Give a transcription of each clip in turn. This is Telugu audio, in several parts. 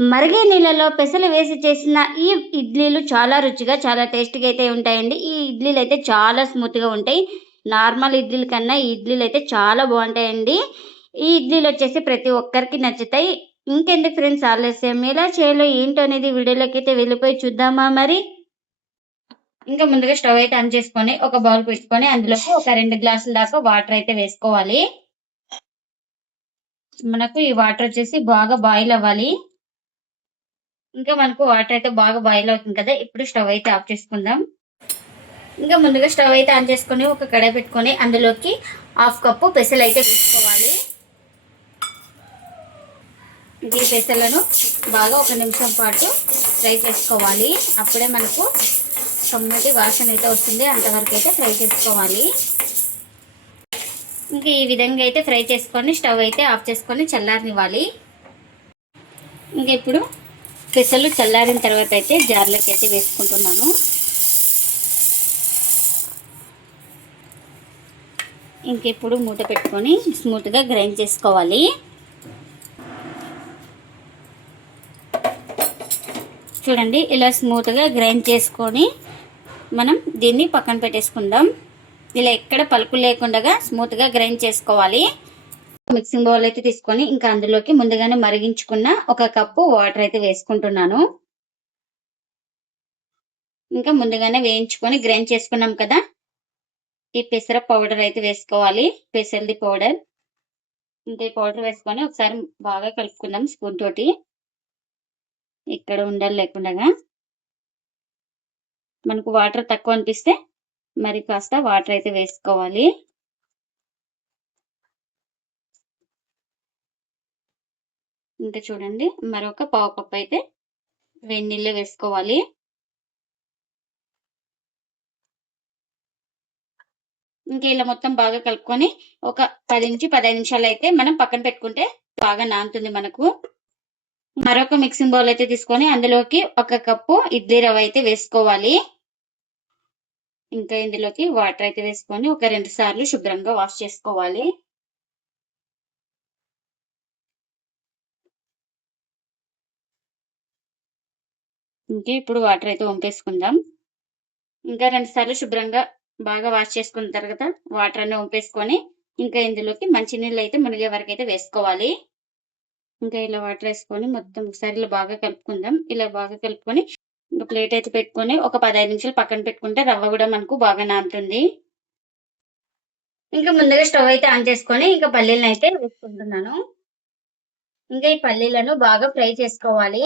మరిగే నీళ్ళలో పెసలు వేసి చేసిన ఈ ఇడ్లీలు చాలా రుచిగా, చాలా టేస్టీగా అయితే ఉంటాయండి. ఈ ఇడ్లీలైతే చాలా స్మూత్‌గా ఉంటాయి. నార్మల్ ఇడ్లీల కన్నా ఈ ఇడ్లీలైతే చాలా బావుంటాయండి. ఈ ఇడ్లీలొచ్చేసి ప్రతి ఒక్కరికి నచ్చుతాయి. ఇంకెందుకు ఫ్రెండ్స్ ఆలస్యం, ఎలా చేయాలో ఏంటో అనేది వీడియోలోకైతే వెళ్ళిపోయి చూద్దామా మరి? ఇంకా ముందుగా స్టవ్ అయితే ఆన్ చేసుకొని, ఒక బౌల్ పెట్టుకొని అందులోకి ఒక 2 గ్లాసుల దాకా వాటర్ అయితే వేసుకోవాలి. మనకు ఈ వాటర్ వచ్చేసి బాగా బాయిల్ అవ్వాలి. ఇంకా మనకు వాటర్ అయితే బాగా బాయిల్ అవుతుంది కదా! ఇప్పుడు స్టవ్ అయితే ఆఫ్ చేసుకుందాం. ఇంకా ముందుగా స్టవ్ అయితే ఆన్ చేసుకొని ఒక కడాయి పెట్టుకొని అందులోకి 1/2 కప్పు పెసలైతే వేసుకోవాలి. ఈ పెసలను బాగా 1 నిమిషం పాటు ఫ్రై చేసుకోవాలి. అప్పుడే మనకు కమ్మటి వాసన అయితే వస్తుంది. అంతవరకు అయితే ఫ్రై చేసుకోవాలి. ఇంకా ఈ విధంగా అయితే ఫ్రై చేసుకొని స్టవ్ అయితే ఆఫ్ చేసుకొని చల్లారనివ్వాలి. ఇంకా ఇప్పుడు పెసలు చల్లారిన తర్వాత అయితే జార్లోకి అయితే వేసుకుంటున్నాను. ఇంక ఇప్పుడు మూత పెట్టుకొని స్మూత్గా గ్రైండ్ చేసుకోవాలి. చూడండి, ఇలా స్మూత్గా గ్రైండ్ చేసుకొని మనం దీన్ని పక్కన పెట్టేసుకుందాం. ఇలా ఎక్కడ పలుకులు లేకుండా స్మూత్గా గ్రైండ్ చేసుకోవాలి. మిక్సింగ్ బౌల్ అయితే తీసుకొని ఇంకా అందులోకి ముందుగానే మరిగించుకున్న 1 కప్పు వాటర్ అయితే వేసుకుంటున్నాను. ఇంకా ముందుగానే వేయించుకొని గ్రైండ్ చేసుకున్నాం కదా, ఈ పెసర పౌడర్ అయితే వేసుకోవాలి. పెసరది పౌడర్. ఇంకా ఈ పౌడర్ వేసుకొని ఒకసారి బాగా కలుపుకుందాం స్పూన్ తోటి. ఇక్కడ ఉండలు లేకుండా. మనకు వాటర్ తక్కువ అనిపిస్తే మరి కాస్త వాటర్ అయితే వేసుకోవాలి. ఇంకా చూడండి, మరొక పావు కప్ అయితే వేడి నీళ్ళు వేసుకోవాలి. ఇంకా ఇలా మొత్తం బాగా కలుపుకొని ఒక 10-15 నిమిషాలు అయితే మనం పక్కన పెట్టుకుంటే బాగా నానుతుంది మనకు. మరొక మిక్సింగ్ బౌల్ అయితే తీసుకొని అందులోకి 1 కప్పు ఇడ్లీ రవ్వ అయితే వేసుకోవాలి. ఇంకా ఇందులోకి వాటర్ అయితే వేసుకొని ఒక 2 సార్లు శుభ్రంగా వాష్ చేసుకోవాలి. ఇంకా ఇప్పుడు వాటర్ అయితే వంపేసుకుందాం. ఇంకా 2 సార్లు శుభ్రంగా బాగా వాష్ చేసుకున్న తర్వాత వాటర్ అన్ని వంపేసుకొని ఇంకా ఇందులోకి మంచినీళ్ళు అయితే మునిగే వరకు అయితే వేసుకోవాలి. ఇంకా ఇలా వాటర్ వేసుకొని మొత్తం ఒకసారి ఇలా బాగా కలుపుకుందాం. ఇలా బాగా కలుపుకొని ఇంకా ప్లేట్ అయితే పెట్టుకొని ఒక 15 నిమిషాలు పక్కన పెట్టుకుంటే రవ్వ కూడా మనకు బాగా నానుతుంది. ఇంకా ముందుగా స్టవ్ అయితే ఆన్ చేసుకొని ఇంకా పల్లీలను అయితే వేసుకుంటున్నాను. ఇంకా ఈ పల్లీలను బాగా ఫ్రై చేసుకోవాలి.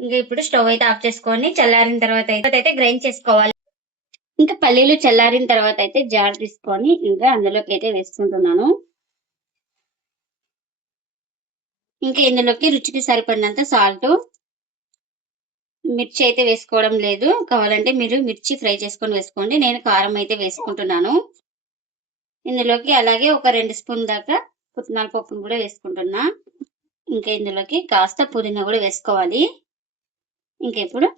ఇంకా ఇప్పుడు స్టవ్ అయితే ఆఫ్ చేసుకొని చల్లారిన తర్వాత అయితే గ్రైండ్ చేసుకోవాలి. ఇంకా పల్లీలు చల్లారిన తర్వాత అయితే జార్ తీసుకొని ఇంకా అందులోకి అయితే వేసుకుంటున్నాను. ఇంకా ఇందులోకి రుచికి సరిపడినంత సాల్ట్, మిర్చి అయితే వేసుకోవడం లేదు. కావాలంటే మీరు మిర్చి ఫ్రై చేసుకొని వేసుకోండి. నేను కారం అయితే వేసుకుంటున్నాను. ఇందులోకి అలాగే ఒక 2 స్పూన్ దాకా పుట్నాల పప్పును కూడా వేసుకుంటున్నా. ఇంకా ఇందులోకి కాస్త పుదీనా కూడా వేసుకోవాలి. ఇంకా ఇప్పుడు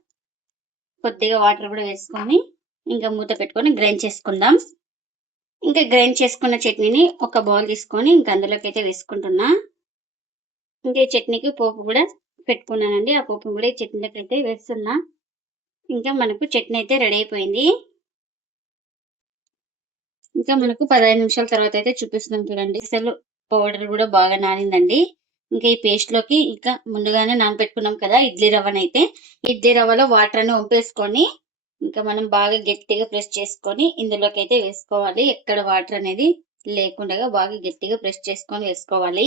కొద్దిగా వాటర్ కూడా వేసుకొని ఇంకా మూత పెట్టుకొని గ్రైండ్ చేసుకుందాం. ఇంకా గ్రైండ్ చేసుకున్న చట్నీని ఒక బౌల్ తీసుకొని ఇంకా అందులోకి అయితే వేసుకుంటున్నా. ఇంకా ఈ చట్నీకి పోపు కూడా పెట్టుకున్నానండి. ఆ పోపు కూడా ఈ చట్నీలోకి అయితే వేస్తున్నా. ఇంకా మనకు చట్నీ అయితే రెడీ అయిపోయింది. ఇంకా మనకు 15 నిమిషాల తర్వాత అయితే చూపిస్తున్నాం చూడండి. అసలు పౌడర్ కూడా బాగా నానిందండి. ఇంకా ఈ పేస్ట్ లోకి ఇంకా ముందుగానే నానబెట్టుకున్నాం కదా ఇడ్లీ రవ్వనైతే, ఇడ్లీ రవ్వలో వాటర్ అని వంపేసుకొని ఇంకా మనం బాగా గట్టిగా ప్రెస్ చేసుకొని ఇందులోకి అయితే వేసుకోవాలి. ఎక్కడ వాటర్ అనేది లేకుండా బాగా గట్టిగా ప్రెస్ చేసుకొని వేసుకోవాలి.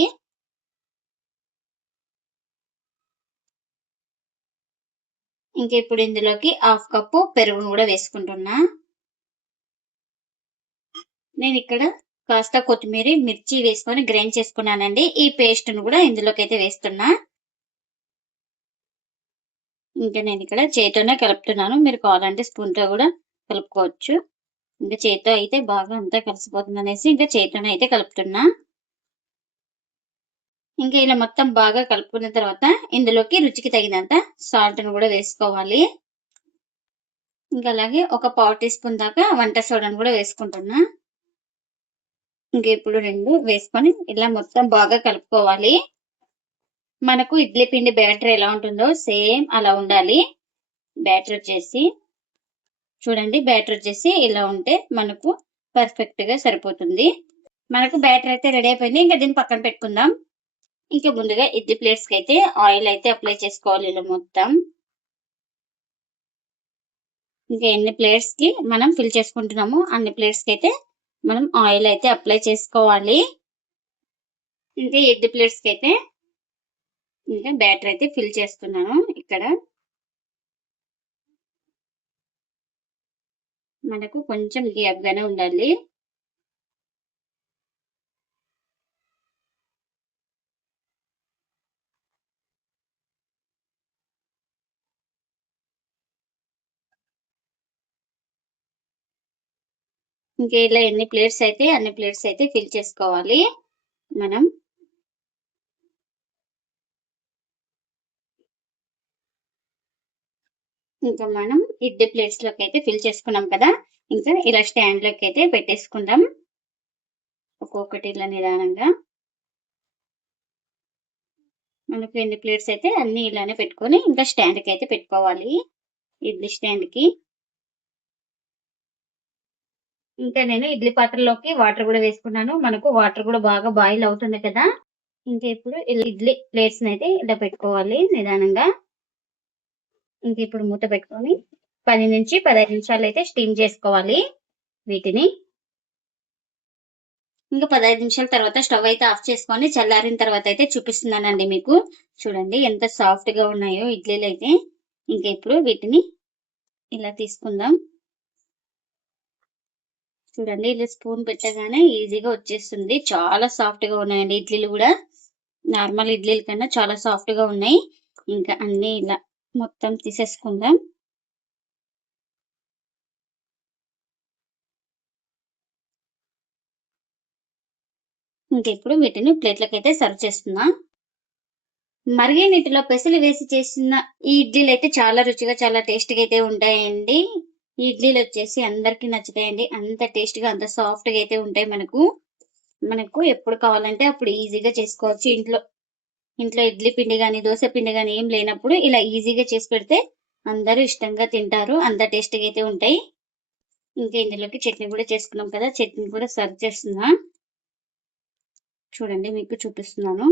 ఇంకా ఇప్పుడు ఇందులోకి 1/2 కప్పు పెరుగును కూడా వేసుకుంటున్నా. నేను ఇక్కడ కాస్త కొత్తిమీర, మిర్చి వేసుకొని గ్రైండ్ చేసుకున్నానండి. ఈ పేస్ట్ ను కూడా ఇందులోకి అయితే వేస్తున్నా. ఇంకా నేను ఇక్కడ చేతితోనే కలుపుతున్నాను. మీరు కావాలంటే స్పూన్ తో కూడా కలుపుకోవచ్చు. ఇంకా చేతితో అయితే బాగా అంతా కలిసిపోతుంది అనేసి ఇంకా చేతితోనే అయితే కలుపుతున్నా. ఇంకా ఇలా మొత్తం బాగా కలుపుకున్న తర్వాత ఇందులోకి రుచికి తగినంత సాల్ట్ ను కూడా వేసుకోవాలి. ఇంకా అలాగే ఒక 1/2 టీ స్పూన్ దాకా వంట సోడాను కూడా వేసుకుంటున్నా. ఇంకా ఇప్పుడు 2 వేసుకొని ఇలా మొత్తం బాగా కలుపుకోవాలి. మనకు ఇడ్లీ పిండి బ్యాటర్ ఎలా ఉంటుందో సేమ్ అలా ఉండాలి. బ్యాటర్ వచ్చేసి చూడండి, బ్యాటర్ వచ్చేసి ఇలా ఉంటే మనకు పర్ఫెక్ట్ గా సరిపోతుంది. మనకు బ్యాటర్ అయితే రెడీ అయిపోయింది. ఇంకా దీన్ని పక్కన పెట్టుకుందాం. ఇంకా ముందుగా ఇడ్లీ ప్లేట్స్ కి అయితే ఆయిల్ అయితే అప్లై చేసుకోవాలి ఇలా మొత్తం. ఇంకా ఎన్ని ప్లేట్స్ కి మనం ఫిల్ చేసుకుంటున్నామో అన్ని ప్లేట్స్ కి అయితే మనం ఆయిల్ అయితే అప్లై చేసుకోవాలి. ఇంకా ఇడ్లీ ప్లేట్స్ కి అయితే ఇంకా బ్యాటర్ అయితే ఫిల్ చేస్తున్నాను. ఇక్కడ మనకు కొంచెం గ్యాప్ గానే ఉండాలి. ఇంకా ఇలా ఎన్ని ప్లేట్స్ అయితే అన్ని ప్లేట్స్ అయితే ఫిల్ చేసుకోవాలి మనం. ఇంకా మనం ఇడ్లీ ప్లేట్స్ లోకి అయితే ఫిల్ చేసుకున్నాం కదా, ఇంకా ఇలా స్టాండ్ లోకి అయితే పెట్టేసుకుందాం. ఒక్కొక్కటి ఇలా నిదానంగా మనకు ఎన్ని ప్లేట్స్ అయితే అన్ని ఇలానే పెట్టుకొని ఇంకా స్టాండ్ కి అయితే పెట్టుకోవాలి, ఇడ్లీ స్టాండ్ కి. ఇంకా నేను ఇడ్లీ పాత్రలోకి వాటర్ కూడా వేసుకున్నాను. మనకు వాటర్ కూడా బాగా బాయిల్ అవుతుంది కదా. ఇంకా ఇప్పుడు ఇడ్లీ ప్లేట్స్ అయితే ఇలా పెట్టుకోవాలి నిదానంగా. ఇంక ఇప్పుడు మూత పెట్టుకొని 10 నుంచి 15 నిమిషాలు అయితే స్టీమ్ చేసుకోవాలి వీటిని. ఇంకా 15 నిమిషాల తర్వాత స్టవ్ అయితే ఆఫ్ చేసుకొని చల్లారిన తర్వాత అయితే చూపిస్తున్నానండి మీకు. చూడండి ఎంత సాఫ్ట్ గా ఉన్నాయో ఇడ్లీలు అయితే. ఇంకా ఇప్పుడు వీటిని ఇలా తీసుకుందాం. చూడండి ఇలా స్పూన్ పెట్టగానే ఈజీగా వచ్చేస్తుంది. చాలా సాఫ్ట్ గా ఉన్నాయండి ఇడ్లీలు కూడా. నార్మల్ ఇడ్లీల కన్నా చాలా సాఫ్ట్ గా ఉన్నాయి. ఇంకా అన్ని ఇలా మొత్తం తీసేసుకుందాం. ఇంకా ఇప్పుడు వీటిని ప్లేట్లకి అయితే సర్వ్ చేస్తున్నా. మరిగే నీటిలో పెసలు వేసి చేసిన ఈ ఇడ్లీలు అయితే చాలా రుచిగా చాలా టేస్టీగా అయితే ఉంటాయండి. ఈ ఇడ్లీలు వచ్చేసి అందరికి నచ్చుతాయండి. అంత టేస్టీగా అంత సాఫ్ట్ గా అయితే ఉంటాయి. మనకు ఎప్పుడు కావాలంటే అప్పుడు ఈజీగా చేసుకోవచ్చు ఇంట్లో. ఇడ్లీ పిండి గానీ దోశ పిండి గానీ ఏం లేనప్పుడు ఇలా ఈజీగా చేసి పెడితే అందరూ ఇష్టంగా తింటారు. అంత టేస్టీగా అయితే ఉంటాయి. ఇంకా ఇందులోకి చట్నీ కూడా చేసుకున్నాం కదా, చట్నీ కూడా సర్వ్ చేస్తున్నా. చూడండి మీకు చూపిస్తున్నాను.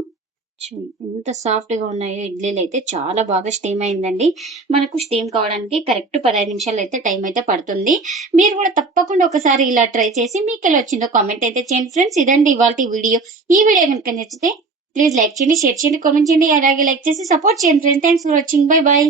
ఎంత సాఫ్ట్ గా ఉన్నాయో ఇడ్లీలు అయితే. చాలా బాగా స్టీమ్ అయిందండి. మనకు స్టీమ్ కావడానికి కరెక్ట్ 15 నిమిషాలు అయితే టైం అయితే పడుతుంది. మీరు కూడా తప్పకుండా ఒకసారి ఇలా ట్రై చేసి మీకు ఎలా వచ్చిందో కామెంట్ అయితే చేయండి ఫ్రెండ్స్. ఇదండి ఇవాల్టి వీడియో. ఈ వీడియో కనుక నచ్చితే ప్లీజ్ లైక్ చేయండి, షేర్ చేయండి, కామెంట్ చేయండి. అలాగే లైక్ చేసి సపోర్ట్ చేయండి friends. Thanks for watching. By by.